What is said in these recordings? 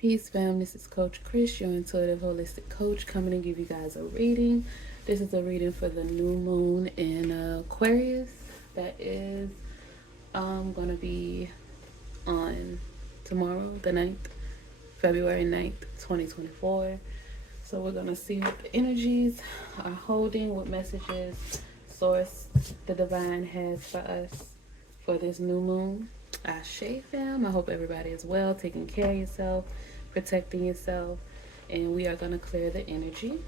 Peace, fam. This is Coach Chris, your intuitive holistic coach, coming to give you guys a reading. This is a reading for the new moon in Aquarius. That is gonna be on tomorrow, the 9th, February 9th, 2024. So we're gonna see what the energies are holding, what messages source the divine has for us for this new moon. Ashe, fam. I hope everybody is well, taking care of yourself, protecting yourself, and we are going to clear the energy.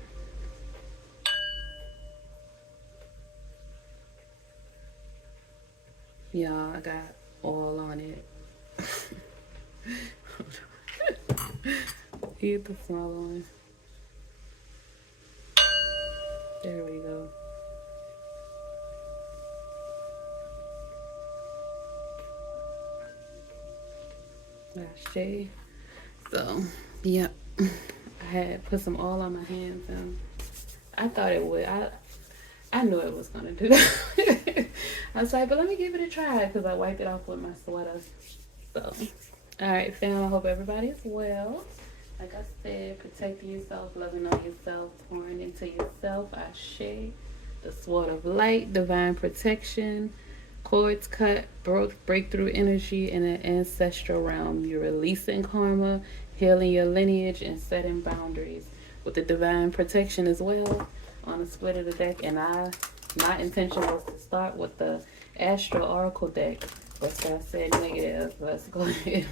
Y'all, I got oil on it. Get the smell on. There we go. Ashe. So, yeah, I had put some oil on my hands, and I thought it would. I knew it was gonna do that. I was like, but let me give it a try because I wiped it off with my sweater. So, all right, fam. I hope everybody is well. Like I said, protecting yourself, loving on yourself, pouring into yourself. Ashe. The sword of light, divine protection, cords cut, breakthrough energy in an ancestral realm. You're releasing karma, healing your lineage, and setting boundaries with the divine protection as well on the split of the deck. And my intention was to start with the Astro Oracle deck, but I said negative. Let's go ahead.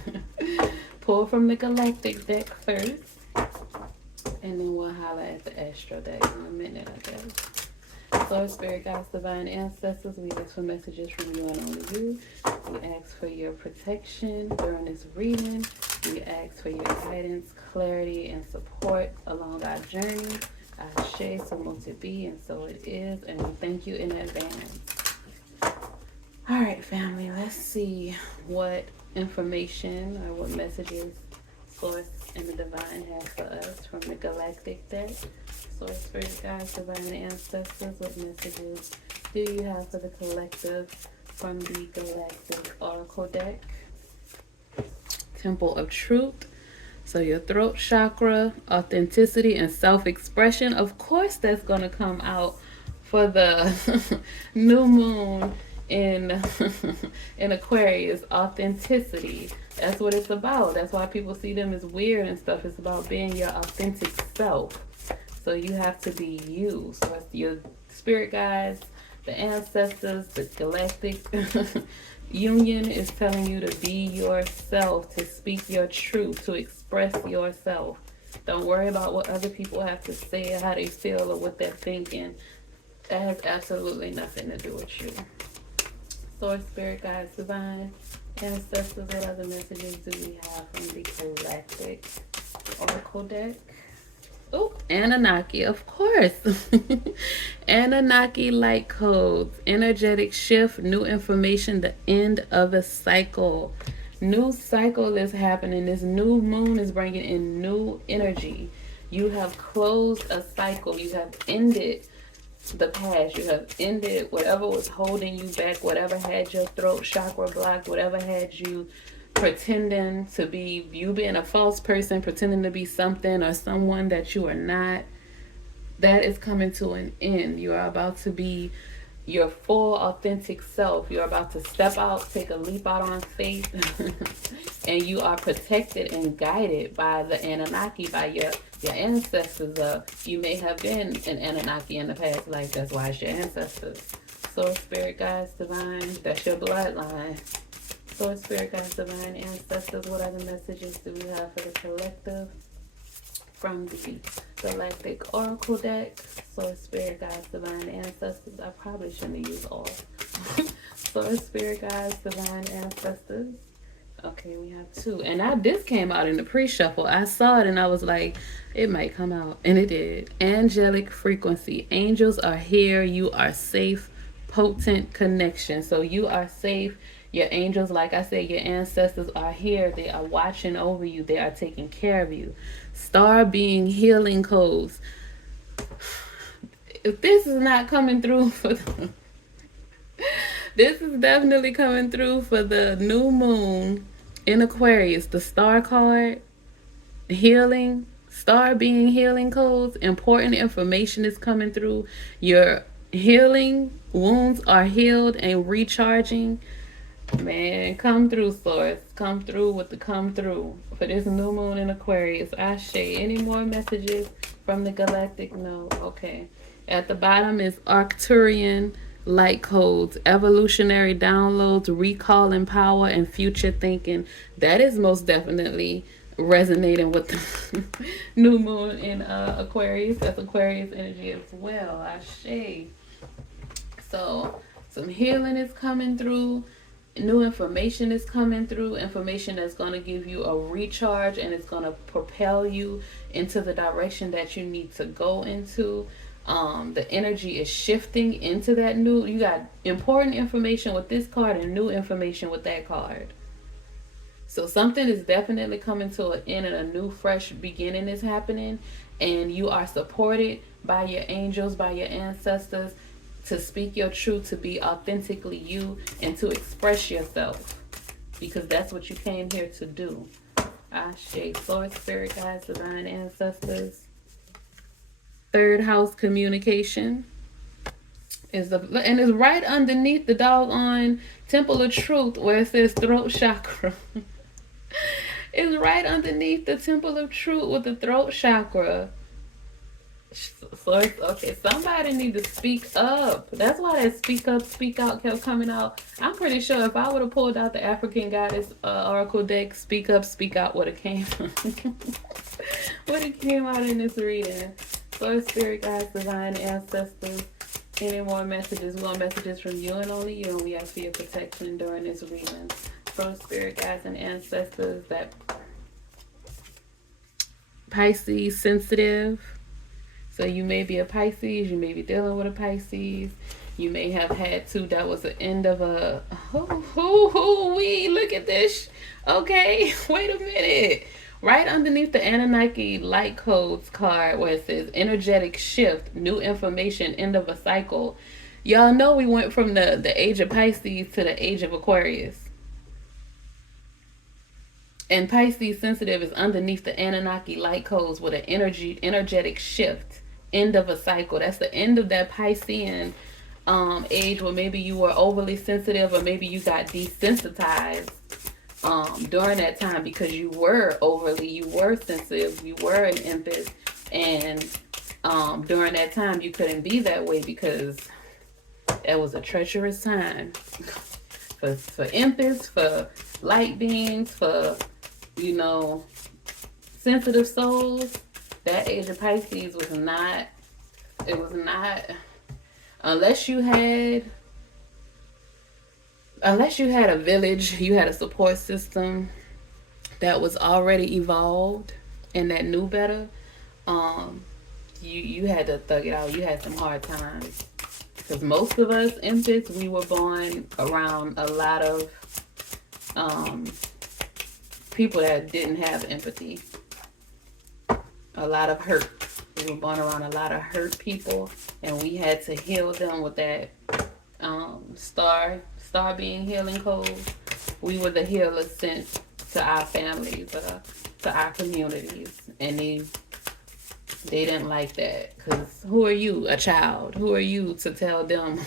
Pull from the Galactic deck first, and then we'll holler at the Astro deck in a minute, I guess. Source, spirit, guides, divine ancestors, we ask for messages from you and only you. We ask for your protection during this reading. We ask for your guidance, clarity, and support along our journey. Ashe, so mote it be, and so it is, and we thank you in advance. All right, family, let's see what information or what messages Source and the divine has for us from the Galactic deck. Source, spirit, guides, divine ancestors, what messages do you have for the collective from the Galactic Oracle deck? Temple of Truth. So your throat chakra, authenticity, and self-expression. Of course, that's going to come out for the new moon in in Aquarius. Authenticity. That's what it's about. That's why people see them as weird and stuff. It's about being your authentic self. So you have to be you. So it's your spirit guides, the ancestors, the galactic union is telling you to be yourself, to speak your truth, to express yourself. Don't worry about what other people have to say or how they feel or what they're thinking. That has absolutely nothing to do with you. Source, spirit, guides, divine ancestors, what other messages do we have from the Galactic Oracle deck? Oh, Anunnaki, of course. Anunnaki light codes, energetic shift, new information, the end of a cycle. New cycle is happening. This new moon is bringing in new energy. You have closed a cycle. You have ended the past. You have ended whatever was holding you back, whatever had your throat chakra blocked, whatever had you pretending to be, you being a false person, pretending to be something or someone that you are not. That is coming to an end. You are about to be your full authentic self. You're about to step out, take a leap out on faith, and you are protected and guided by the Anunnaki, by your ancestors. You may have been an Anunnaki in the past life. That's why it's your ancestors. Source, spirit, guides, divine. That's your bloodline. Source, spirit, guides, divine ancestors. What other messages do we have for the collective from the Galactic Oracle deck? Source, spirit, guides, divine ancestors. I probably shouldn't have used all. Source, spirit, guides, divine ancestors. Okay, we have two. And this came out in the pre-shuffle. I saw it and I was like, it might come out. And it did. Angelic frequency. Angels are here. You are safe. Potent connection. So you are safe. Your angels, like I said, your ancestors are here. They are watching over you. They are taking care of you. Star being healing codes. If this is not coming through for this is definitely coming through for the new moon in Aquarius. The star card. healing, start being healing codes. Important information is coming through. Your healing wounds are healed and recharging. Man, come through, source. Come through with the come through for this new moon in Aquarius. Ashe. Any more messages from the galactic node? Okay. At the bottom is Arcturian light codes, evolutionary downloads, recalling power, and future thinking. That is most definitely resonating with the new moon in Aquarius. That's Aquarius energy as well. Ashe. So some healing is coming through. New information is coming through. Information that's going to give you a recharge, and it's going to propel you into the direction that you need to go into. The energy is shifting into that new. You got important information with this card and new information with that card. So something is definitely coming to an end, and a new fresh beginning is happening, and you are supported by your angels, by your ancestors, to speak your truth, to be authentically you, and to express yourself, because that's what you came here to do. Ashe. Source, spirit guides, divine ancestors. Third house communication is and it's right underneath the doggone temple of truth where it says throat chakra. It's right underneath the temple of truth with the throat chakra. Source, okay, somebody need to speak up. That's why that speak up, speak out kept coming out. I'm pretty sure if I would have pulled out the African Goddess Oracle deck, speak up, speak out would have came would have came out in this reading. Source, spirit guides, divine ancestors. Any more messages? We want messages from you and only you, and we ask for your protection during this reading. From spirit guides and ancestors, that Pisces sensitive. So you may be a Pisces, you may be dealing with a Pisces. You may have had to, that was the end of a, we look at this. Okay, wait a minute. Right underneath the Anunnaki light codes card where it says energetic shift, new information, end of a cycle. Y'all know we went from the age of Pisces to the age of Aquarius. And Pisces sensitive is underneath the Anunnaki light codes with an energetic shift, end of a cycle. That's the end of that Piscean age where maybe you were overly sensitive, or maybe you got desensitized during that time because you were sensitive, you were an empath, and during that time you couldn't be that way because it was a treacherous time for empaths, for light beings, for sensitive souls. That age of Pisces was not, unless you had a village, you had a support system that was already evolved and that knew better, you had to thug it out. You had some hard times. Because most of us infants, we were born around a lot of people that didn't have empathy. A lot of hurt. We were born around a lot of hurt people, and we had to heal them with that star being healing code. We were the healers sent to our families, to our communities, and they didn't like that, because who are you, a child? Who are you to tell them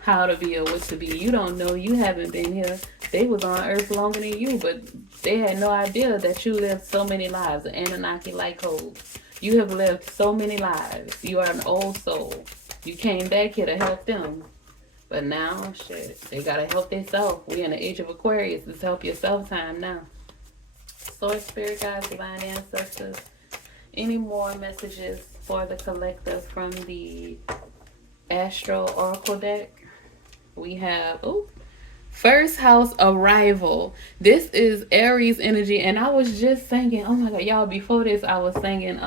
how to be or what to be? You don't know. You haven't been here. They was on earth longer than you, but they had no idea that you lived so many lives. The Anunnaki light code. You have lived so many lives. You are an old soul. You came back here to help them. But now, shit, they gotta help themselves. We in the age of Aquarius. It's help yourself time now. Source, spirit guides, divine ancestors. Any more messages for the collective from the Astro Oracle deck? We have, first house arrival. This is Aries energy, and I was just singing, oh my god, y'all, before this I was singing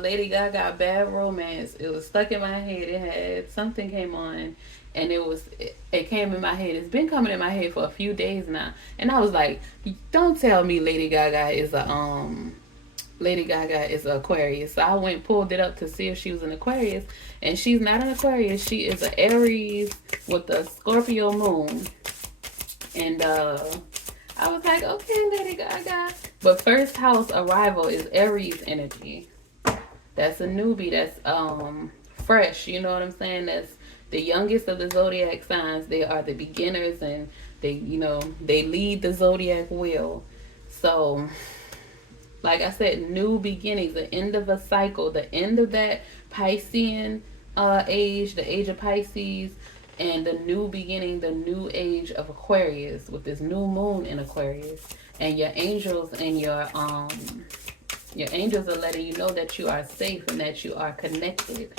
Lady Gaga Bad Romance. It was stuck in my head. It had something came on, and it came in my head. It's been coming in my head for a few days now, and I was like, don't tell me Lady Gaga is an Aquarius. So I went and pulled it up to see if she was an Aquarius, and she's not an Aquarius. She is an Aries with a Scorpio moon. And I was like, okay, Lady Gaga. But first house arrival is Aries energy. That's a newbie. That's fresh. You know what I'm saying? That's the youngest of the zodiac signs. They are the beginners, and they lead the zodiac wheel. So, like I said, new beginnings, the end of a cycle, the end of that Piscean age, the age of Pisces, and the new beginning, the new age of Aquarius with this new moon in Aquarius. And your angels are letting you know that you are safe and that you are connected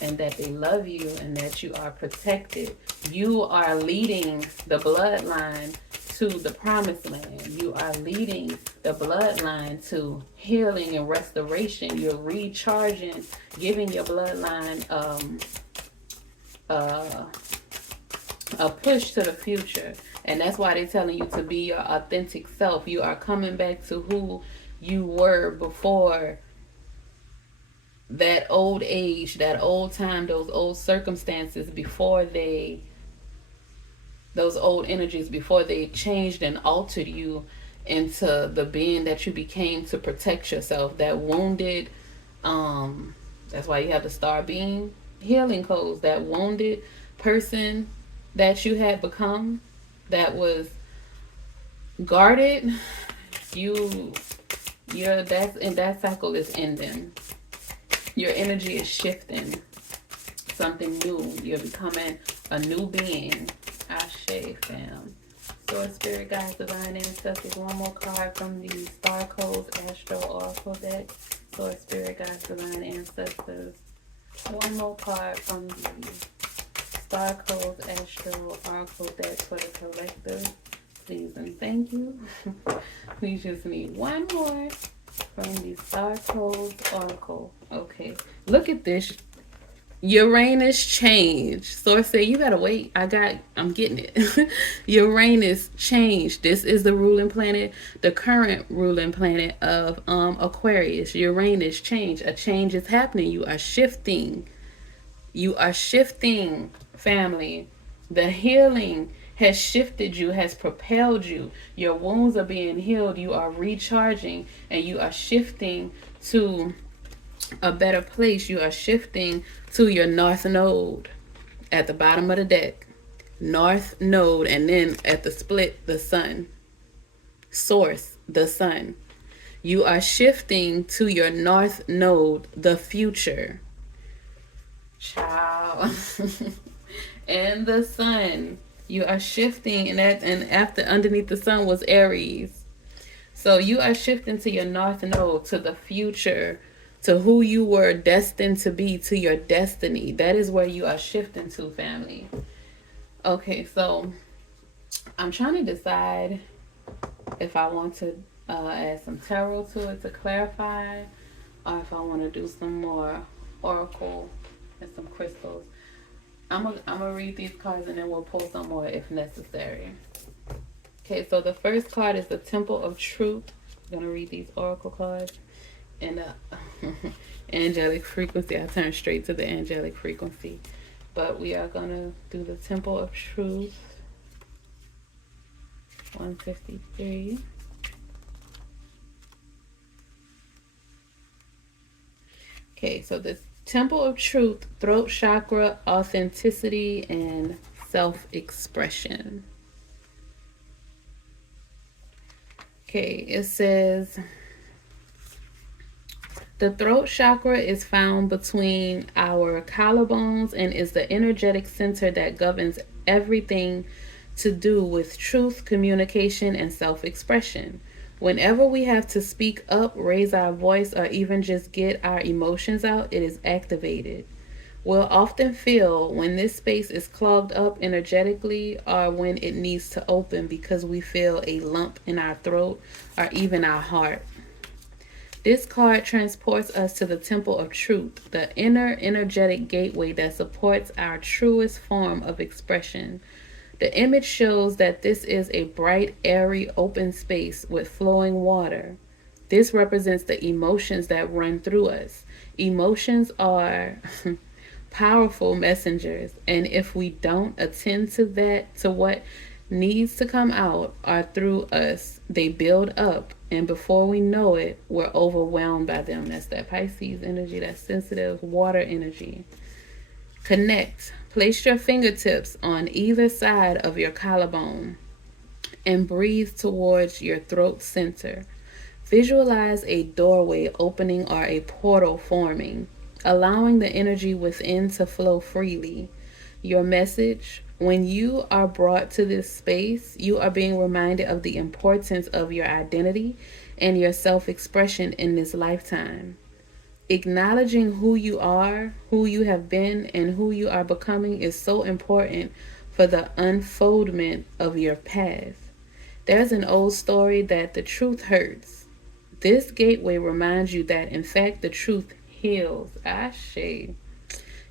and that they love you and that you are protected. You are leading the bloodline to the promised land. You are leading the bloodline to healing and restoration. You're recharging, giving your bloodline a push to the future. And that's why they're telling you to be your authentic self. You are coming back to who you were before that old age, that old time, those old circumstances, those old energies, before they changed and altered you into the being that you became to protect yourself. That wounded, that's why you have the star being healing codes. That wounded person that you had become, that was guarded, that cycle is ending. Your energy is shifting. Something new. You're becoming a new being. Ashe, fam. Source, spirit, guides, divine ancestors. One more card from the Star Codes Astro Oracle deck. Source, spirit, guides, divine ancestors. One more card from the Star Codes Astro Oracle deck for the collective. Please and thank you. We just need one more from the Star Codes Oracle. Okay, look at this. Uranus change. Source said you gotta wait. I'm getting it. Uranus change. This is the ruling planet, the current ruling planet of Aquarius. Uranus change. A change is happening. You are shifting. Family. The healing has shifted you, has propelled you. Your wounds are being healed. You are recharging, and you are shifting to a better place. You are shifting to your north node at the bottom of the deck. North node, and then at the split, the sun. Source, the sun. You are shifting to your north node, the future. Ciao. And the sun. You are shifting, and after underneath the sun was Aries. So you are shifting to your north node, to the future, to who you were destined to be, to your destiny. That is where you are shifting to, family. Okay, so I'm trying to decide if I want to add some tarot to it to clarify, or if I want to do some more oracle and some crystals. I'm gonna read these cards and then we'll pull some more if necessary. Okay, so the first card is the Temple of Truth. I'm gonna read these oracle cards. And angelic frequency. I turn straight to the angelic frequency. But we are gonna do the Temple of Truth. 153. Okay, so the Temple of Truth, throat chakra, authenticity, and self-expression. Okay, it says the throat chakra is found between our collarbones and is the energetic center that governs everything to do with truth, communication, and self-expression. Whenever we have to speak up, raise our voice, or even just get our emotions out, it is activated. We'll often feel when this space is clogged up energetically or when it needs to open because we feel a lump in our throat or even our heart. This card transports us to the Temple of Truth, the inner energetic gateway that supports our truest form of expression. The image shows that this is a bright, airy, open space with flowing water. This represents the emotions that run through us. Emotions are powerful messengers, and if we don't attend to what needs to come out are through us. They build up, and before we know it, we're overwhelmed by them. That's that Pisces energy, that sensitive water energy. Connect. Place your fingertips on either side of your collarbone and breathe towards your throat center. Visualize a doorway opening or a portal forming, allowing the energy within to flow freely. Your message: when you are brought to this space, you are being reminded of the importance of your identity and your self expression in this lifetime. Acknowledging who you are, who you have been, and who you are becoming is so important for the unfoldment of your path. There's an old story that the truth hurts. This gateway reminds you that, in fact, the truth heals. Ashe.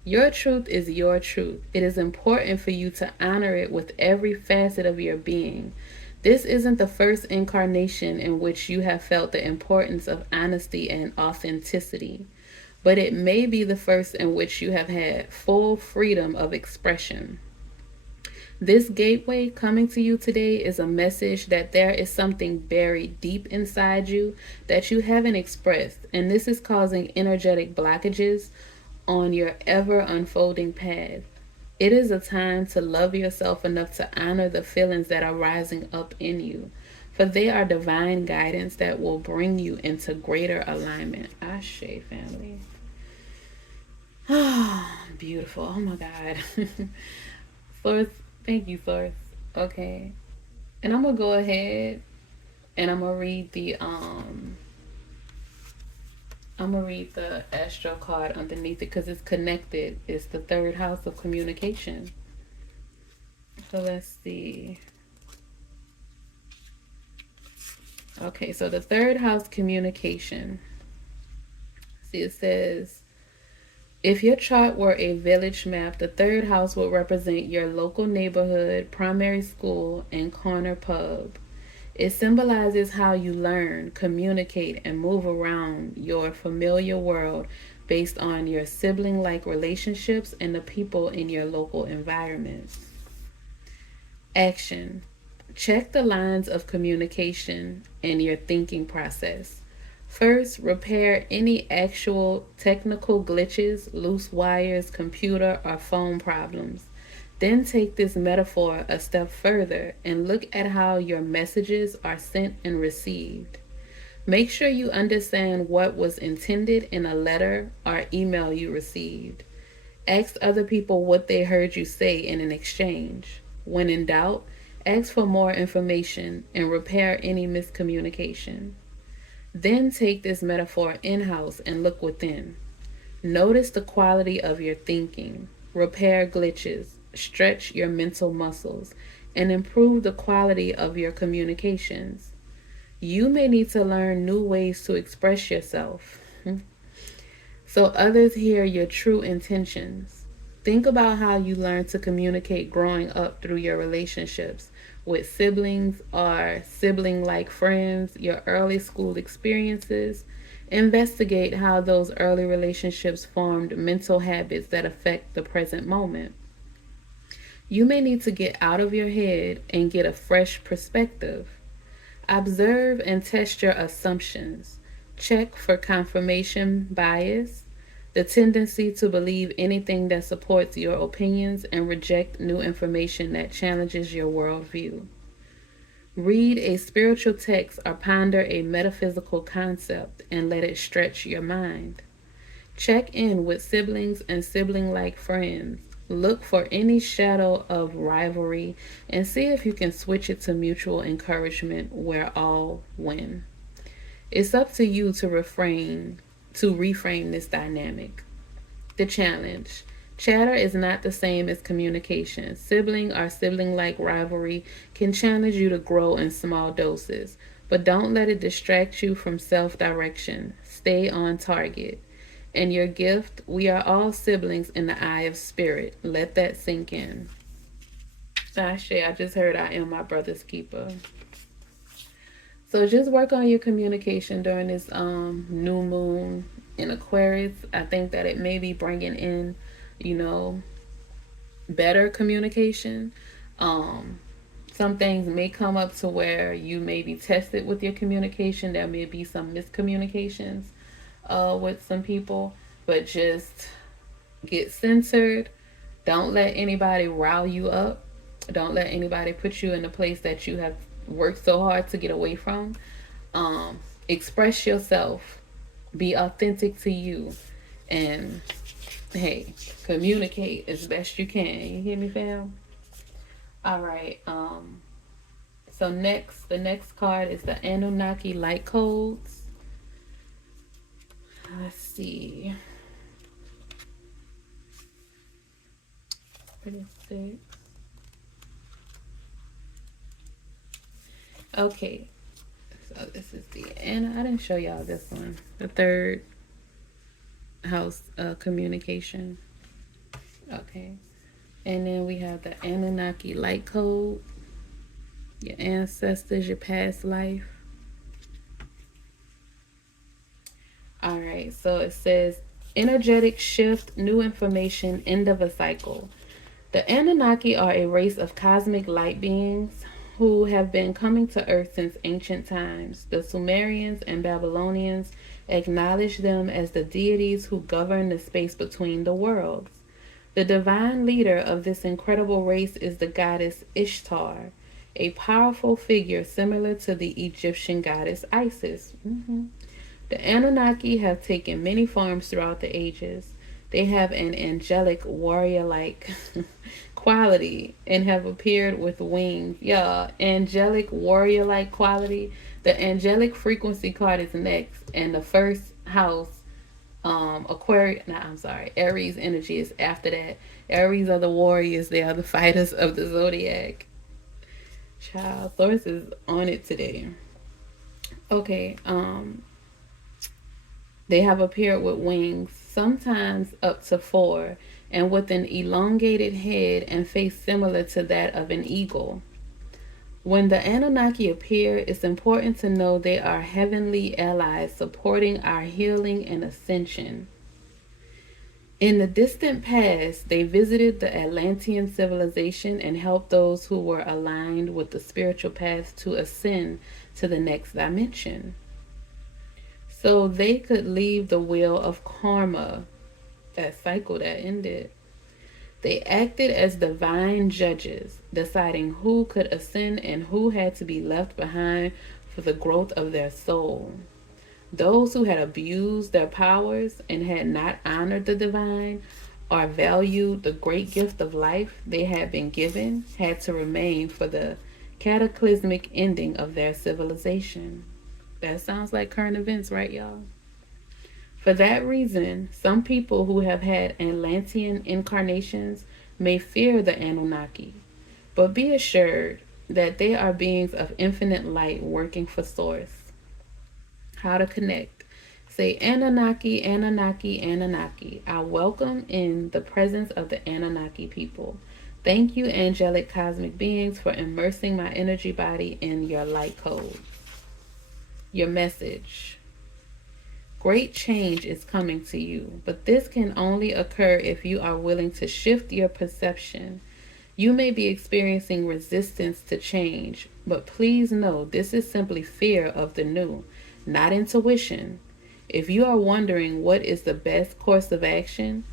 Your truth is your truth. It is important for you to honor it with every facet of your being. This isn't the first incarnation in which you have felt the importance of honesty and authenticity, but it may be the first in which you have had full freedom of expression. This gateway coming to you today is a message that there is something buried deep inside you that you haven't expressed, and this is causing energetic blockages on your ever unfolding path. It is a time to love yourself enough to honor the feelings that are rising up in you, for they are divine guidance that will bring you into greater alignment. Ashe, family. Ah, beautiful. Oh my God. Source, thank you, Source. Okay. And I'm gonna go ahead and I'm gonna read the astro card underneath it because it's connected. It's the third house of communication. So let's see. Okay, so the third house, communication. See, it says, if your chart were a village map, the third house would represent your local neighborhood, primary school, and corner pub. It symbolizes how you learn, communicate, and move around your familiar world based on your sibling like relationships and the people in your local environments. Action. Check the lines of communication in your thinking process. First, repair any actual technical glitches, loose wires, computer, or phone problems. Then take this metaphor a step further and look at how your messages are sent and received. Make sure you understand what was intended in a letter or email you received. Ask other people what they heard you say in an exchange. When in doubt, ask for more information and repair any miscommunication. Then take this metaphor in-house and look within. Notice the quality of your thinking. Repair glitches, stretch your mental muscles, and improve the quality of your communications. You may need to learn new ways to express yourself so others hear your true intentions. Think about how you learned to communicate growing up through your relationships with siblings or sibling like friends, your early school experiences. Investigate how those early relationships formed mental habits that affect the present moment. You may need to get out of your head and get a fresh perspective. Observe and test your assumptions. Check for confirmation bias, the tendency to believe anything that supports your opinions and reject new information that challenges your worldview. Read a spiritual text or ponder a metaphysical concept and let it stretch your mind. Check in with siblings and sibling like friends. Look for any shadow of rivalry and see if you can switch it to mutual encouragement where all win. It's up to you to reframe this dynamic. The challenge. Chatter is not the same as communication. Sibling or sibling like rivalry can challenge you to grow in small doses, but don't let it distract you from self direction. Stay on target. And your gift, we are all siblings in the eye of spirit. Let that sink in. Ashe, I just heard I am my brother's keeper. So just work on your communication during this new moon in Aquarius. I think that it may be bringing in, better communication. Some things may come up to where you may be tested with your communication. There may be some miscommunications with some people, but just get centered. Don't let anybody rile you up. Don't let anybody put you in a place that you have worked so hard to get away from. Express yourself. Be authentic to you. And hey, communicate as best you can. You hear me, fam? All right. So the next card is the Anunnaki light codes. Let's see. Pretty sick. Okay. So this is I didn't show y'all this one. The third house communication. Okay. And then we have the Anunnaki light code. Your ancestors, your past life. All right. So it says energetic shift, new information, end of a cycle. The Anunnaki are a race of cosmic light beings who have been coming to Earth since ancient times. The Sumerians and Babylonians acknowledged them as the deities who govern the space between the worlds. The divine leader of this incredible race is the goddess Ishtar, a powerful figure similar to the Egyptian goddess Isis. The Anunnaki have taken many forms throughout the ages. They have an angelic warrior like quality and have appeared with wings. Yeah, angelic warrior like quality. The angelic frequency card is next, and the first house, Aries energy is after that. Aries are the warriors, they are the fighters of the zodiac. Child, Source is on it today. Okay, they have appeared with wings, sometimes up to 4, and with an elongated head and face similar to that of an eagle. When the Anunnaki appear, it's important to know they are heavenly allies supporting our healing and ascension. In the distant past, they visited the Atlantean civilization and helped those who were aligned with the spiritual path to ascend to the next dimension, so they could leave the wheel of karma, that cycle that ended. They acted as divine judges, deciding who could ascend and who had to be left behind for the growth of their soul. Those who had abused their powers and had not honored the divine or valued the great gift of life they had been given had to remain for the cataclysmic ending of their civilization. That sounds like current events, right, y'all? For that reason, some people who have had Atlantean incarnations may fear the Anunnaki, but be assured that they are beings of infinite light working for Source. How to connect. Say Anunnaki, Anunnaki, Anunnaki. I welcome in the presence of the Anunnaki people. Thank you, angelic cosmic beings, for immersing my energy body in your light code. Your message. Great change is coming to you, but this can only occur if you are willing to shift your perception. You may be experiencing resistance to change, but please know this is simply fear of the new, not intuition. If you are wondering what is the best course of action,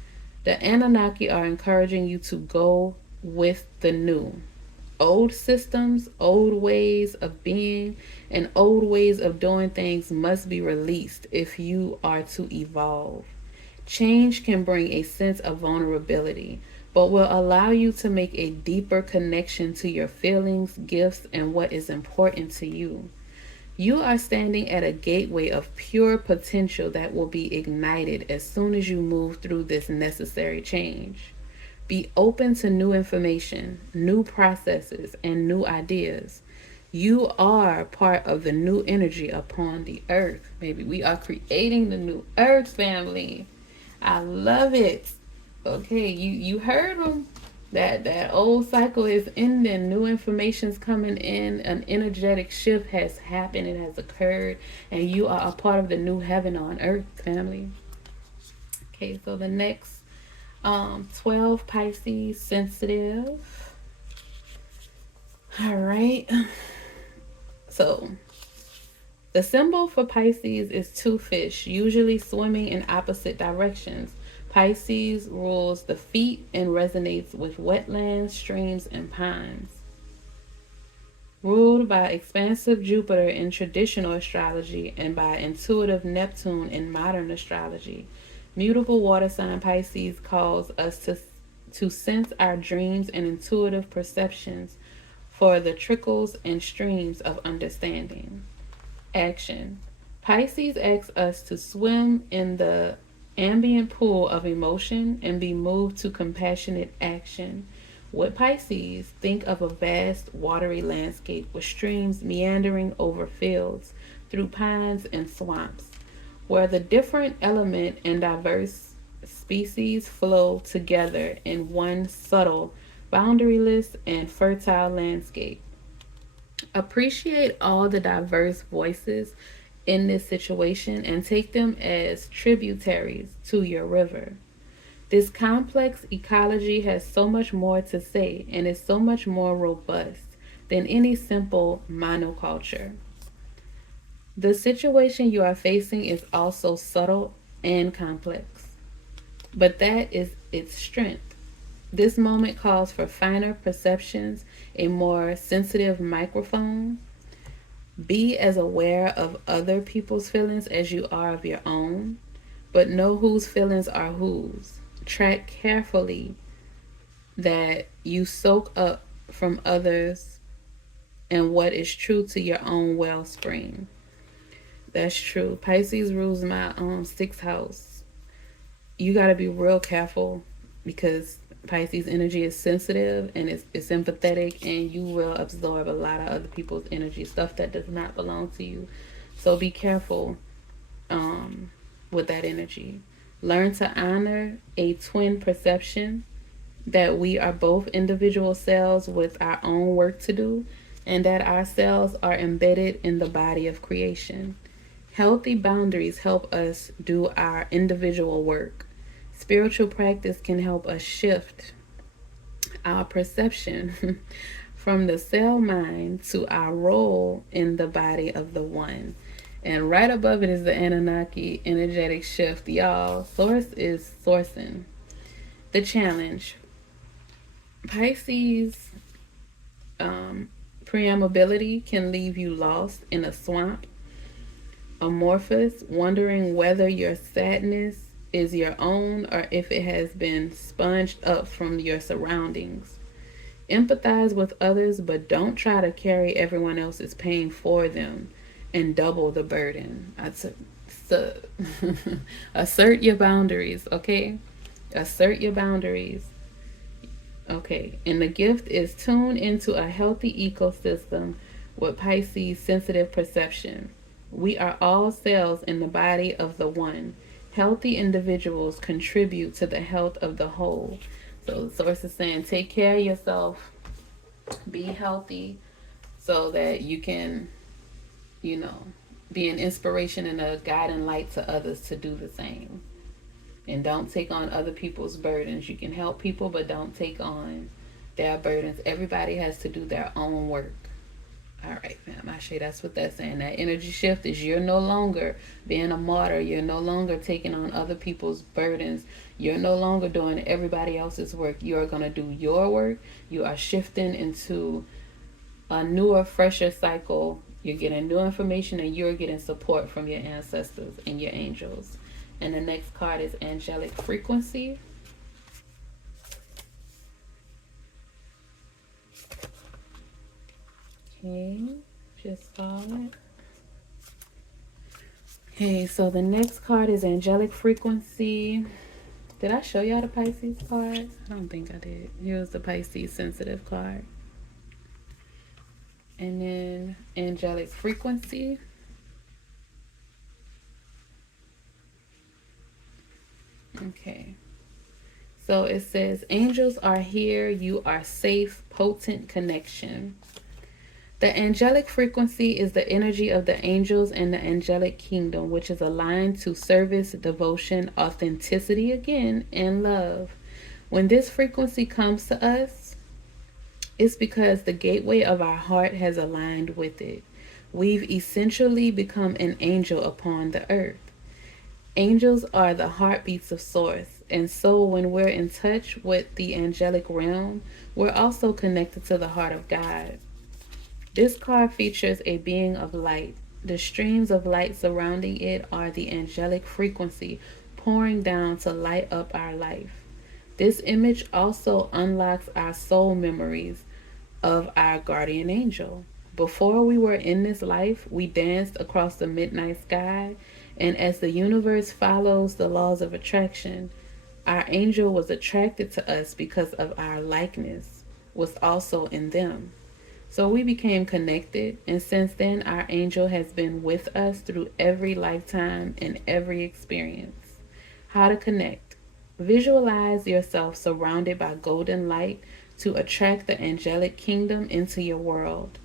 the Anunnaki are encouraging you to go with the new. Old systems, old ways of being, and old ways of doing things must be released if you are to evolve. Change can bring a sense of vulnerability, but will allow you to make a deeper connection to your feelings, gifts, and what is important to you. You are standing at a gateway of pure potential that will be ignited as soon as you move through this necessary change. Be open to new information, new processes, and new ideas. You are part of the new energy upon the earth. Baby, we are creating the new earth, family. I love it. Okay, you heard them. That old cycle is ending. New information's coming in. An energetic shift has happened. It has occurred, and you are a part of the new heaven on earth, family. Okay, so the next 12 Pisces sensitive. All right. So the symbol for Pisces is two fish, usually swimming in opposite directions. Pisces rules the feet and resonates with wetlands, streams, and ponds. Ruled by expansive Jupiter in traditional astrology and by intuitive Neptune in modern astrology. Mutable water sign Pisces calls us to sense our dreams and intuitive perceptions for the trickles and streams of understanding. Action. Pisces asks us to swim in the ambient pool of emotion and be moved to compassionate action. With Pisces, think of a vast watery landscape with streams meandering over fields, through pines and swamps, where the different element and diverse species flow together in one subtle, boundaryless, and fertile landscape. Appreciate all the diverse voices in this situation and take them as tributaries to your river. This complex ecology has so much more to say and is so much more robust than any simple monoculture. The situation you are facing is also subtle and complex, but that is its strength. This moment calls for finer perceptions, a more sensitive microphone. Be as aware of other people's feelings as you are of your own, but know whose feelings are whose. Track carefully that you soak up from others and what is true to your own wellspring. That's true. Pisces rules my sixth house. You got to be real careful because Pisces energy is sensitive and it's empathetic, and you will absorb a lot of other people's energy, stuff that does not belong to you. So be careful with that energy. Learn to honor a twin perception that we are both individual cells with our own work to do, and that our cells are embedded in the body of creation. Healthy boundaries help us do our individual work. Spiritual practice can help us shift our perception from the cell mind to our role in the body of the one. And right above it is the Anunnaki energetic shift. Y'all, Source is sourcing. The challenge. Pisces preamability can leave you lost in a swamp, amorphous, wondering whether your sadness is your own or if it has been sponged up from your surroundings. Empathize with others, but don't try to carry everyone else's pain for them and double the burden. So, assert your boundaries, okay? Assert your boundaries. Okay, and the gift is tune into a healthy ecosystem with Pisces sensitive perception. We are all cells in the body of the one. Healthy individuals contribute to the health of the whole. So the source is saying take care of yourself, be healthy so that you can, you know, be an inspiration and a guiding light to others to do the same. And don't take on other people's burdens. You can help people, but don't take on their burdens. Everybody has to do their own work. All right, ma'am. I say that's what that's saying. That energy shift is you're no longer being a martyr. You're no longer taking on other people's burdens. You're no longer doing everybody else's work. You are going to do your work. You are shifting into a newer, fresher cycle. You're getting new information and you're getting support from your ancestors and your angels. And the next card is angelic frequency. Okay, just saw it. Okay, so the next card is angelic frequency. Did I show y'all the Pisces card? I don't think I did. Here's the Pisces sensitive card. And then angelic frequency. Okay. So it says, angels are here. You are safe. Potent connection. The angelic frequency is the energy of the angels and the angelic kingdom, which is aligned to service, devotion, authenticity again, and love. When this frequency comes to us, It's because the gateway of our heart has aligned with it. We've essentially become an angel upon the earth. Angels are the heartbeats of Source, and so when we're in touch with the angelic realm, we're also connected to the heart of God. This card features a being of light. The streams of light surrounding it are the angelic frequency pouring down to light up our life. This image also unlocks our soul memories of our guardian angel. Before we were in this life, we danced across the midnight sky, and as the universe follows the laws of attraction, our angel was attracted to us because of our likeness was also in them. So we became connected, and since then, our angel has been with us through every lifetime and every experience. How to connect. Visualize yourself surrounded by golden light to attract the angelic kingdom into your world.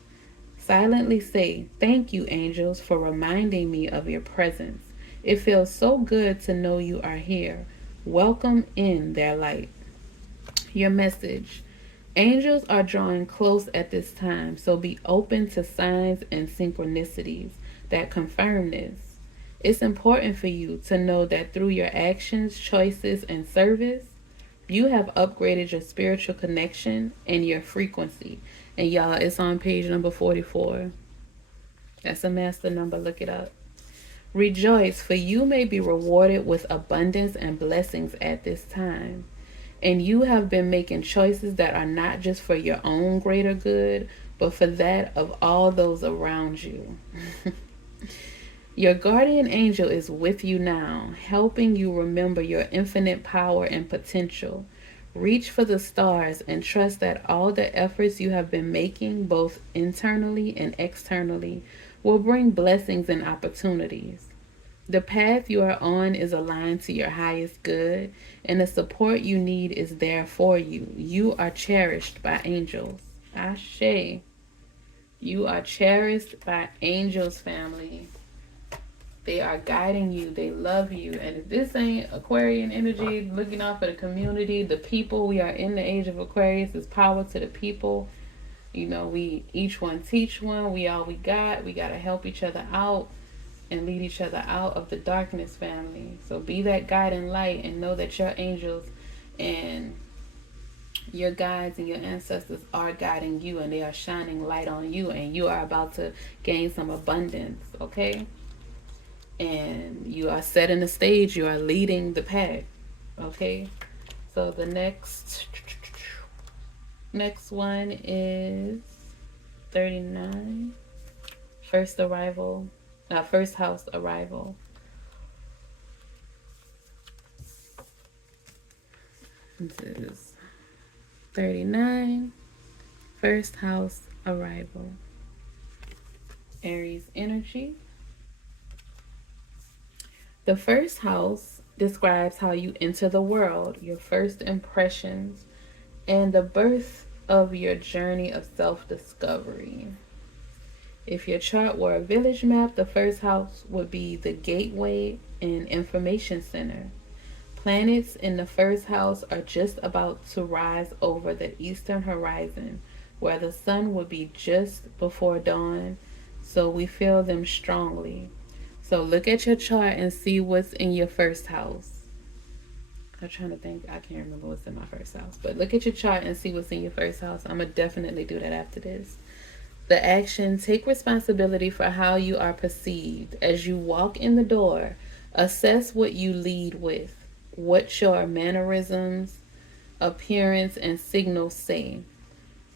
Silently say, "Thank you, angels, for reminding me of your presence. It feels so good to know you are here. Welcome in their light." Your message. Angels are drawing close at this time, so be open to signs and synchronicities that confirm this. It's important for you to know that through your actions, choices, and service, you have upgraded your spiritual connection and your frequency. And y'all, it's on page number 44. That's a master number. Look it up. Rejoice, for you may be rewarded with abundance and blessings at this time. And you have been making choices that are not just for your own greater good, but for that of all those around you. Your guardian angel is with you now, helping you remember your infinite power and potential. Reach for the stars and trust that all the efforts you have been making, both internally and externally, will bring blessings and opportunities. The path you are on is aligned to your highest good, and the support you need is there for you. You are cherished by angels. Ashe. You are cherished by angels, family. They are guiding you. They love you. And if this ain't Aquarian energy, looking out for the community, the people, we are in the age of Aquarius. It's power to the people. You know, we each one teach one. We all we got. We got to help each other out and lead each other out of the darkness, family. So be that guiding light and know that your angels and your guides and your ancestors are guiding you, and they are shining light on you, and you are about to gain some abundance, okay? And you are setting the stage. You are leading the pack, okay? So the next one is 39. First arrival. First house arrival. This is 39. First house arrival. Aries energy. The first house describes how you enter the world, your first impressions, and the birth of your journey of self-discovery. If your chart were a village map, the first house would be the gateway and information center. Planets in the first house are just about to rise over the eastern horizon, where the sun would be just before dawn, so we feel them strongly. So look at your chart and see what's in your first house. I'm trying to think. I can't remember what's in my first house. But look at your chart and see what's in your first house. I'm going to definitely do that after this. The action, take responsibility for how you are perceived. As you walk in the door, assess what you lead with. What your mannerisms, appearance, and signals say.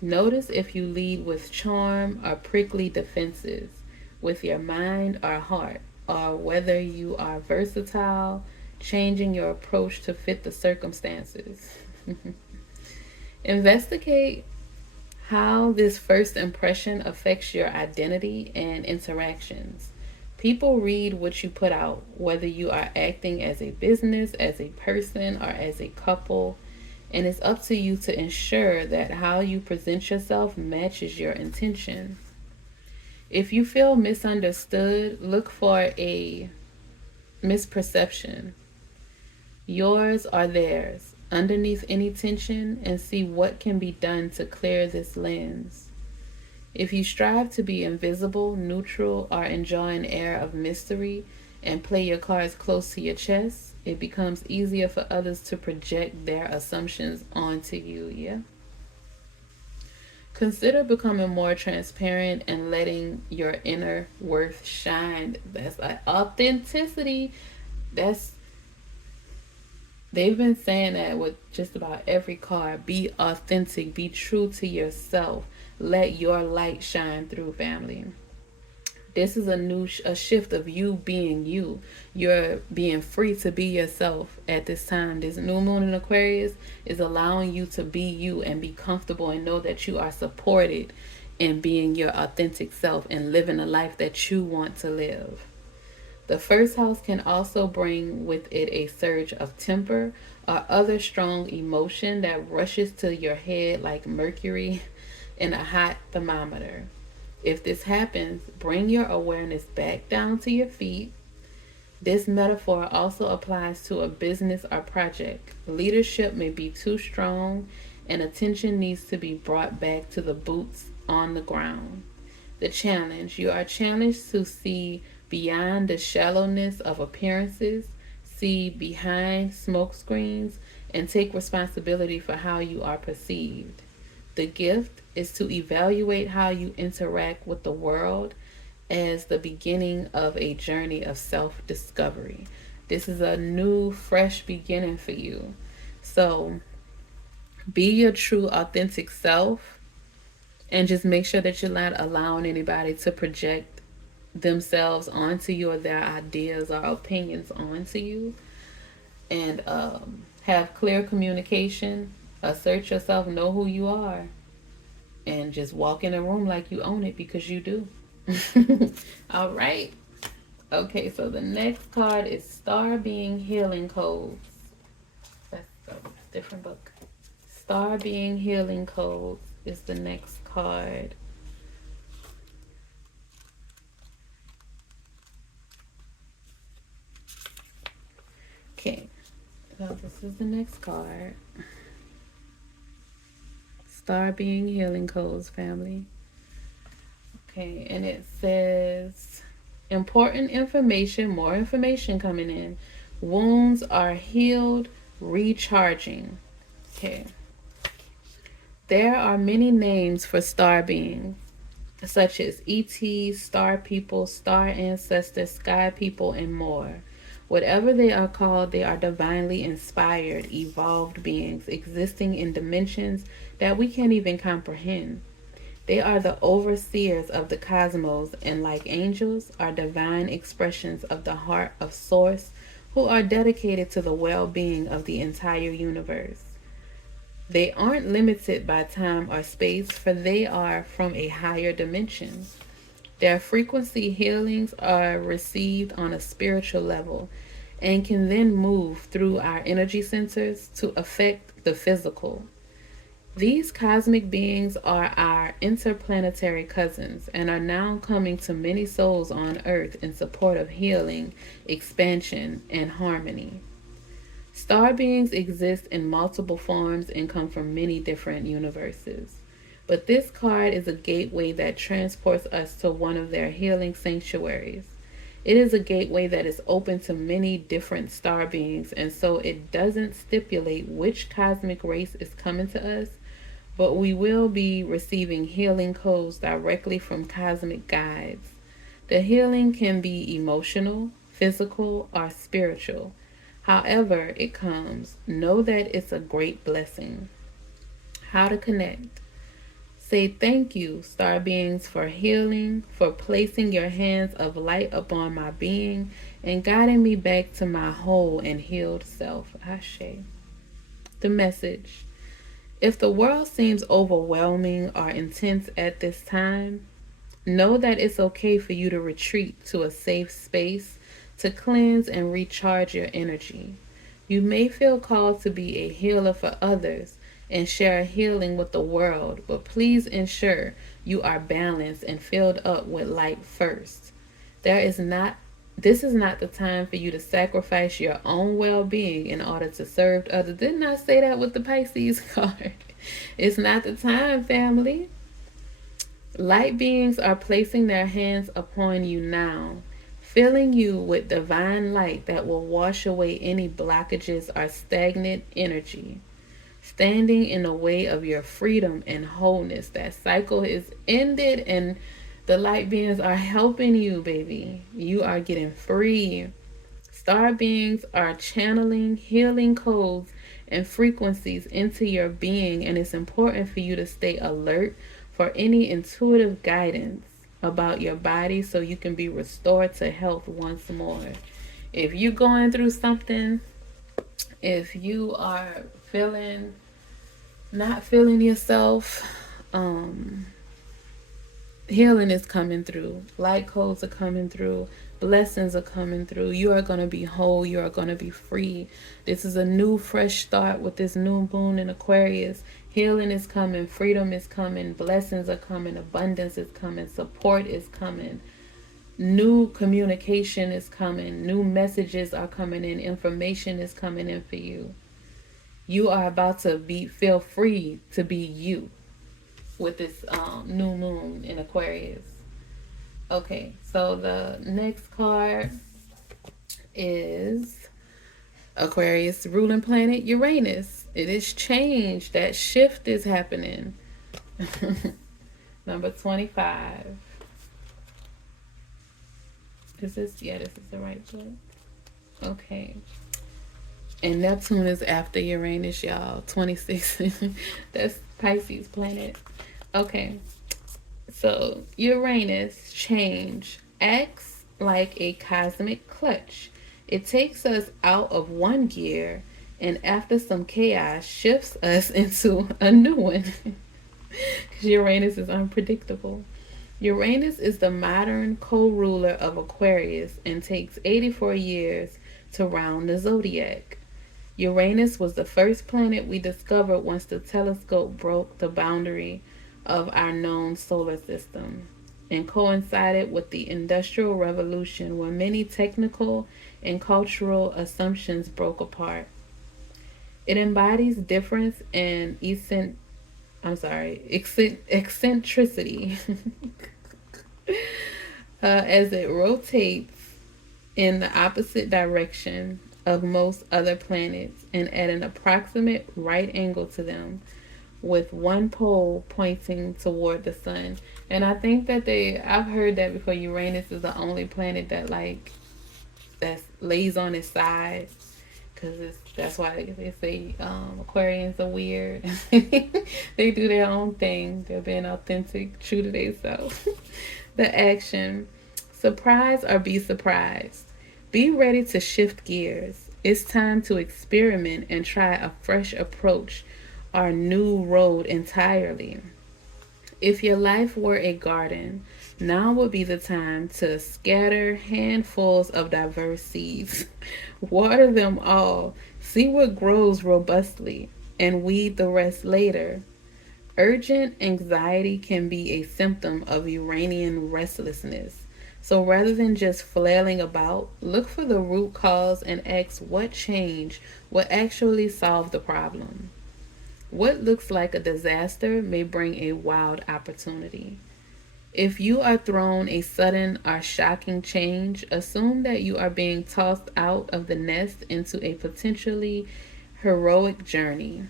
Notice if you lead with charm or prickly defenses, with your mind or heart, or whether you are versatile, changing your approach to fit the circumstances. Investigate how this first impression affects your identity and interactions. People read what you put out, whether you are acting as a business, as a person, or as a couple, and it's up to you to ensure that how you present yourself matches your intention. If you feel misunderstood, look for a misperception. Yours or theirs. underneath any tension and see what can be done to clear this lens. If you strive to be invisible, neutral, or enjoy an air of mystery and play your cards close to your chest, it becomes easier for others to project their assumptions onto you. Yeah. Consider becoming more transparent and letting your inner worth shine. That's like authenticity. That's They've been saying that with just about every card. Be authentic, be true to yourself. Let your light shine through, family. This is a shift of you being you. You're being free to be yourself at this time. This new moon in Aquarius is allowing you to be you and be comfortable and know that you are supported in being your authentic self and living a life that you want to live. The first house can also bring with it a surge of temper or other strong emotion that rushes to your head like mercury in a hot thermometer. If this happens, bring your awareness back down to your feet. This metaphor also applies to a business or project. Leadership may be too strong, and attention needs to be brought back to the boots on the ground. The challenge: you are challenged to see beyond the shallowness of appearances, see behind smoke screens, and take responsibility for how you are perceived. The gift is to evaluate how you interact with the world as the beginning of a journey of self discovery. This is a new, fresh beginning for you. So be your true, authentic self and just make sure that you're not allowing anybody to project themselves onto you or their ideas or opinions onto you. And have clear communication, assert yourself, know who you are, and just walk in a room like you own it because you do. All right. Okay, so the next card is Star Being Healing Codes. That's a different book. Star Being Healing Codes is the next card. Okay, so this is the next card. Star Being Healing Codes, family. Okay, and it says important information, more information coming in. Wounds are healed, recharging. Okay. There are many names for star beings, such as ETs, star people, star ancestors, sky people, and more. Whatever they are called, they are divinely inspired, evolved beings existing in dimensions that we can't even comprehend. They are the overseers of the cosmos and, like angels, are divine expressions of the heart of Source who are dedicated to the well being of the entire universe. They aren't limited by time or space, for they are from a higher dimension. Their frequency healings are received on a spiritual level and can then move through our energy centers to affect the physical. These cosmic beings are our interplanetary cousins and are now coming to many souls on Earth in support of healing, expansion, and harmony. Star beings exist in multiple forms and come from many different universes. But this card is a gateway that transports us to one of their healing sanctuaries. It is a gateway that is open to many different star beings, and so it doesn't stipulate which cosmic race is coming to us, but we will be receiving healing codes directly from cosmic guides. The healing can be emotional, physical, or spiritual. However it comes, know that it's a great blessing. How to connect. Say thank you, star beings, for healing, for placing your hands of light upon my being and guiding me back to my whole and healed self. Ashe. The message. If the world seems overwhelming or intense at this time, know that it's okay for you to retreat to a safe space to cleanse and recharge your energy. You may feel called to be a healer for others and share healing with the world, but please ensure you are balanced and filled up with light first. There is not This is not the time for you to sacrifice your own well-being in order to serve others. Didn't I say that with the Pisces card? It's not the time, family. Light beings are placing their hands upon you now, filling you with divine light that will wash away any blockages or stagnant energy, standing in the way of your freedom and wholeness. That cycle is ended, and the light beings are helping you, baby. You are getting free. Star beings are channeling healing codes and frequencies into your being, and it's important for you to stay alert for any intuitive guidance about your body so you can be restored to health once more. If you're going through something, if you are feeling not feeling yourself, um healing is coming through, light codes are coming through, blessings are coming through. You are going to be whole, you are going to be free. This is a new fresh start with this new moon in Aquarius. Healing is coming, freedom is coming, blessings are coming, abundance is coming, support is coming, new communication is coming, new messages are coming in, information is coming in for you. You are about to feel free to be you with this new moon in Aquarius. Okay, so the next card is Aquarius ruling planet Uranus. It is change. That shift is happening. Number 25. Is this? Yeah, this is the right book. Okay. And Neptune is after Uranus, y'all. 26. That's Pisces planet. Okay. So Uranus change acts like a cosmic clutch. It takes us out of one gear and after some chaos shifts us into a new one. Because Uranus is unpredictable. Uranus is the modern co-ruler of Aquarius and takes 84 years to round the zodiac. Uranus was the first planet we discovered once the telescope broke the boundary of our known solar system and coincided with the Industrial Revolution, where many technical and cultural assumptions broke apart. It embodies difference and eccentricity as it rotates in the opposite direction of most other planets and at an approximate right angle to them, with one pole pointing toward the sun. And I think that I've heard that before. Uranus is the only planet that lays on its side, because that's why they say Aquarians are weird. They do their own thing. They're being authentic, true to themselves. The action: surprise or be surprised. Be ready to shift gears. It's time to experiment and try a fresh approach or new road entirely. If your life were a garden, now would be the time to scatter handfuls of diverse seeds. Water them all, see what grows robustly, and weed the rest later. Urgent anxiety can be a symptom of Uranian restlessness. So rather than just flailing about, look for the root cause and ask what change will actually solve the problem. What looks like a disaster may bring a wild opportunity. If you are thrown a sudden or shocking change, assume that you are being tossed out of the nest into a potentially heroic journey.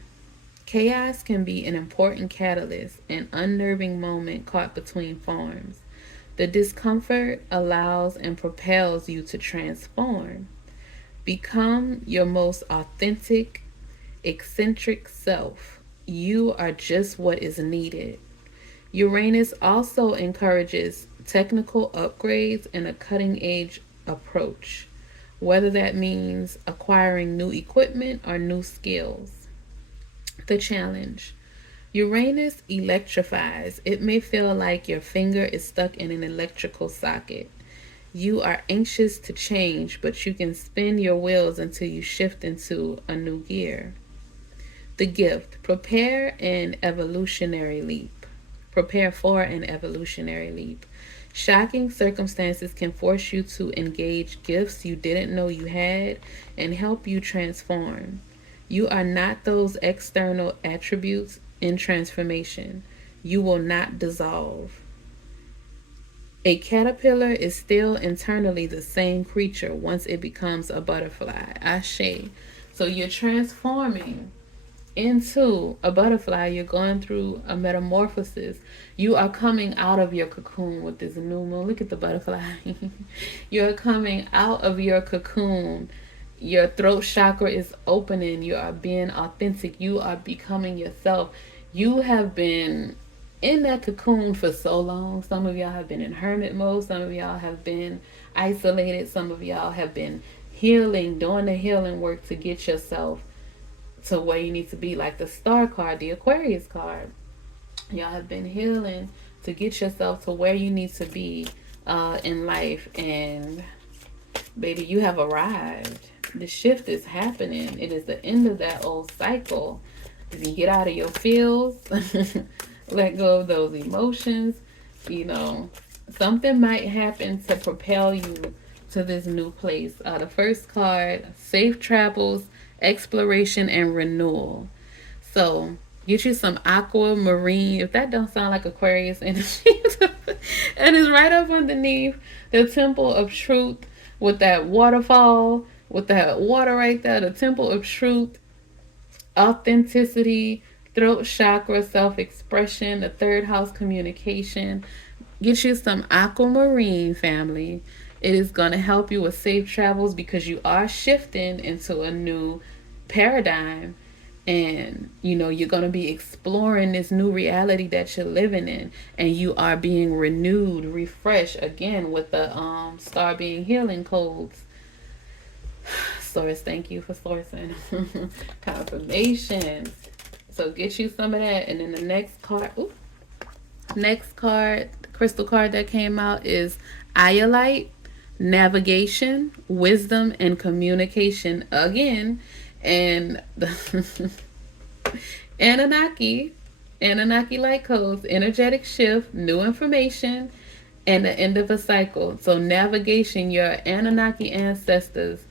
Chaos can be an important catalyst, an unnerving moment caught between forms. The discomfort allows and propels you to transform. Become your most authentic, eccentric self. You are just what is needed. Uranus also encourages technical upgrades and a cutting edge approach, whether that means acquiring new equipment or new skills. The challenge: Uranus electrifies. It may feel like your finger is stuck in an electrical socket. You are anxious to change, but you can spin your wheels until you shift into a new gear. The gift: prepare for an evolutionary leap. Shocking circumstances can force you to engage gifts you didn't know you had and help you transform. You are not those external attributes in transformation. You will not dissolve. A caterpillar is still internally the same creature once it becomes a butterfly. Ashe. So you're transforming into a butterfly. You're going through a metamorphosis. You are coming out of your cocoon with this new moon. Look at the butterfly. You're coming out of your cocoon. Your throat chakra is opening. You are being authentic. You are becoming yourself. You have been in that cocoon for so long. Some of y'all have been in hermit mode. Some of y'all have been isolated. Some of y'all have been healing, doing the healing work to get yourself to where you need to be, like the star card, the Aquarius card. Y'all have been healing to get yourself to where you need to be in life. And baby, you have arrived. The shift is happening. It is the end of that old cycle. If you get out of your feels, let go of those emotions, you know, something might happen to propel you to this new place. The first card, safe travels, exploration, and renewal. So get you some aquamarine. If that don't sound like Aquarius energy, and it's right up underneath the temple of truth with that waterfall, with that water right there, the temple of truth, authenticity, throat chakra, self-expression, the third house, communication. Get you some aquamarine, family. It is going to help you with safe travels because you are shifting into a new paradigm. And you know, you're going to be exploring this new reality that you're living in, and you are being renewed, refreshed again with the star being healing codes. Source, thank you for sourcing confirmation. So get you some of that. And then the next card, next card, the crystal card that came out is Iolite, navigation, wisdom, and communication again. And the Anunnaki light codes, energetic shift, new information, and the end of a cycle. So navigation, your Anunnaki ancestors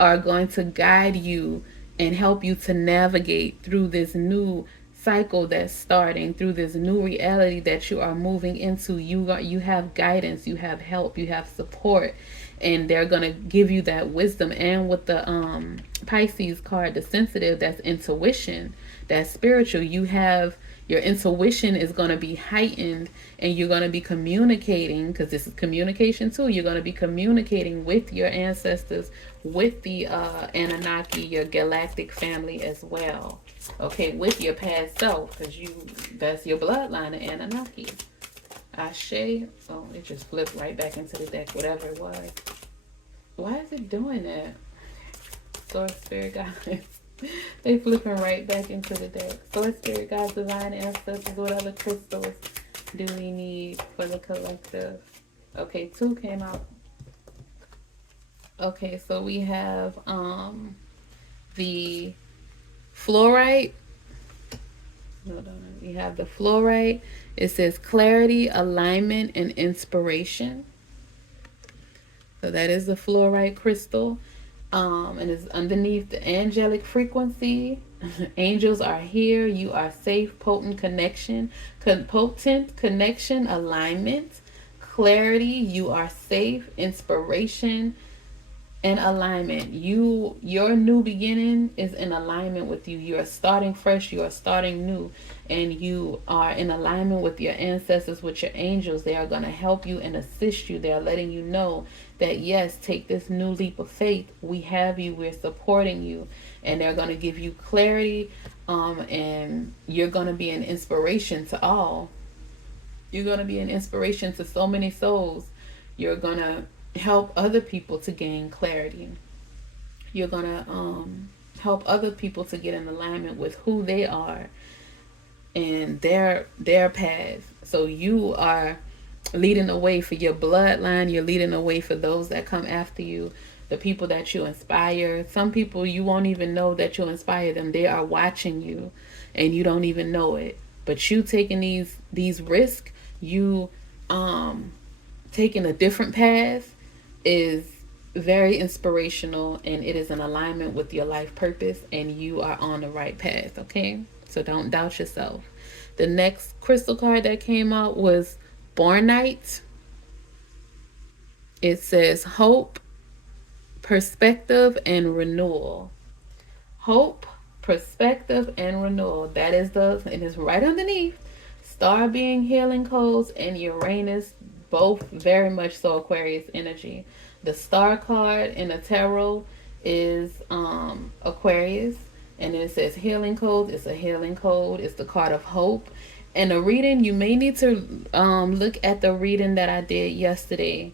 are going to guide you and help you to navigate through this new cycle that's starting, through this new reality that you are moving into. You have guidance, you have help, you have support, and they're going to give you that wisdom. And with the Pisces card, the sensitive, that's intuition, that's spiritual. You have your intuition is going to be heightened, and you're going to be communicating, because this is communication too. You're going to be communicating with your ancestors, with the Anunnaki, your galactic family as well. Okay, with your past self, because that's your bloodline of Anunnaki. Ashe. Oh, it just flipped right back into the deck, whatever it was. Why is it doing that? Source, spirit, guides. They flipping right back into the deck. Source, spirit, guides, divine ancestors, what other crystals do we need for the collective? Okay, 2 came out. Okay, so we have the fluorite. Hold on. We have the fluorite. It says clarity, alignment, and inspiration. So that is the fluorite crystal. And it's underneath the angelic frequency. Angels are here. You are safe. Potent connection. Potent connection, alignment, clarity. You are safe. Inspiration and alignment. Your new beginning is in alignment with you. You are starting fresh. You are starting new, and you are in alignment with your ancestors, with your angels. They are going to help you and assist you. They are letting you know that yes, take this new leap of faith. We have you. We're supporting you, and they're going to give you clarity. And you're going to be an inspiration to all. You're going to be an inspiration to so many souls. You're going to help other people to gain clarity. You're gonna help other people to get in alignment with who they are and their path. So you are leading the way for your bloodline. You're leading the way for those that come after you, the people that you inspire. Some people you won't even know that you inspire them. They are watching you and you don't even know it. But you taking these risks, you taking a different path is very inspirational, and it is in alignment with your life purpose, and you are on the right path, okay? So don't doubt yourself. The next crystal card that came out was Bornite. It says hope, perspective, and renewal. Hope, perspective, and renewal. That is it is right underneath. Star being healing codes and Uranus, both very much so Aquarius energy. The star card in the tarot is Aquarius, and it says healing codes. It's a healing code. It's the card of hope. And the reading, you may need to look at the reading that I did yesterday.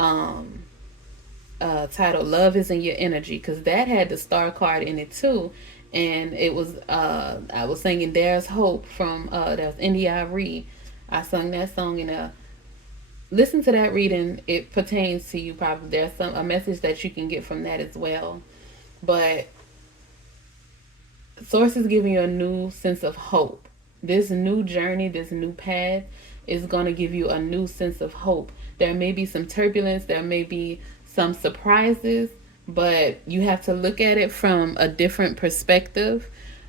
Um, Titled "Love Is in Your Energy," because that had the star card in it too, and it was I was singing "There's Hope" from that was India.Arie. I sung that song in a listen to that reading. It pertains to you probably. There's a message that you can get from that as well, but Source is giving you a new sense of hope. This new journey, this new path is going to give you a new sense of hope. There may be some turbulence, there may be some surprises, but you have to look at it from a different perspective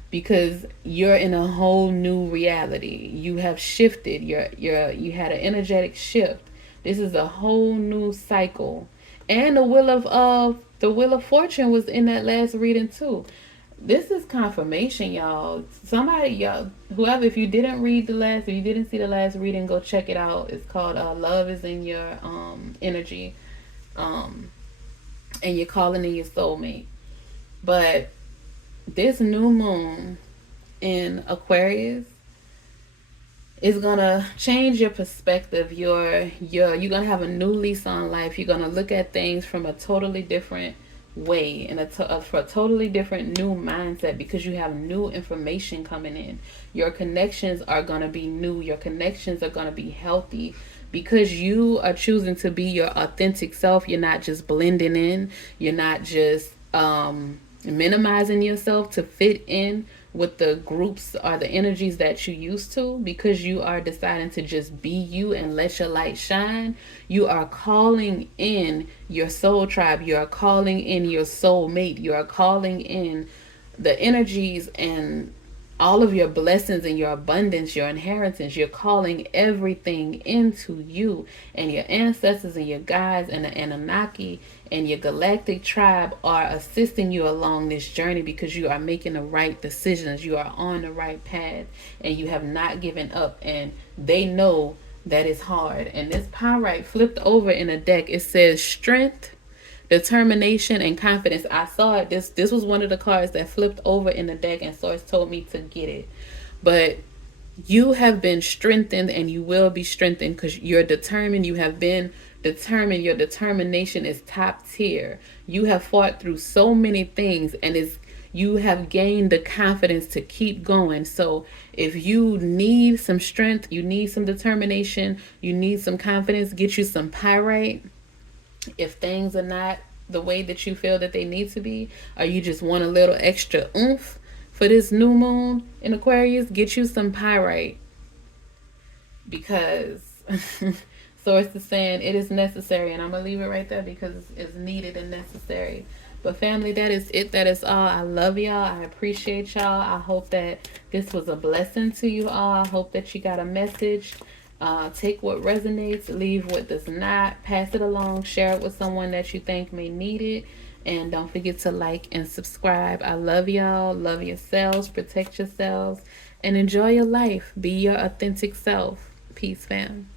because you're in a whole new reality. You have shifted. You had an energetic shift. This is a whole new cycle. And the wheel of fortune was in that last reading too. This is confirmation, y'all. Somebody, y'all, whoever, if you didn't if you didn't see the last reading, go check it out. It's called "Love Is in Your Energy," um, and you're calling in your soulmate. But this new moon in Aquarius is gonna change your perspective. You're gonna have a new lease on life. You're gonna look at things from a totally different way and for a totally different new mindset because you have new information coming in. Your connections are going to be new. Your connections are going to be healthy because you are choosing to be your authentic self. You're not just blending in. You're not just minimizing yourself to fit in with the groups or the energies that you used to, because you are deciding to just be you and let your light shine. You are calling in your soul tribe. You are calling in your soul mate. You are calling in the energies and all of your blessings and your abundance, your inheritance. You're calling everything into you, and your ancestors and your guides and the Anunnaki and your galactic tribe are assisting you along this journey because you are making the right decisions. You are on the right path and you have not given up, and they know that it's hard. And this pyrite flipped over in a deck, it says strength, determination, and confidence. I saw it. This was one of the cards that flipped over in the deck, and Source told me to get it. But you have been strengthened, and you will be strengthened because you're determined. You have been determined. Your determination is top tier. You have fought through so many things, and you have gained the confidence to keep going. So if you need some strength, you need some determination, you need some confidence, get you some pyrite. If things are not the way that you feel that they need to be, or you just want a little extra oomph for this new moon in Aquarius, get you some pyrite, because Source is saying it is necessary, and I'm gonna leave it right there because it's needed and necessary. But family, that is it. That is all. I love y'all. I appreciate y'all. I hope that this was a blessing to you all. I hope that you got a message. Take what resonates, leave what does not, pass it along, share it with someone that you think may need it, and don't forget to like and subscribe. I love y'all. Love yourselves, protect yourselves, and enjoy your life. Be your authentic self. Peace, fam.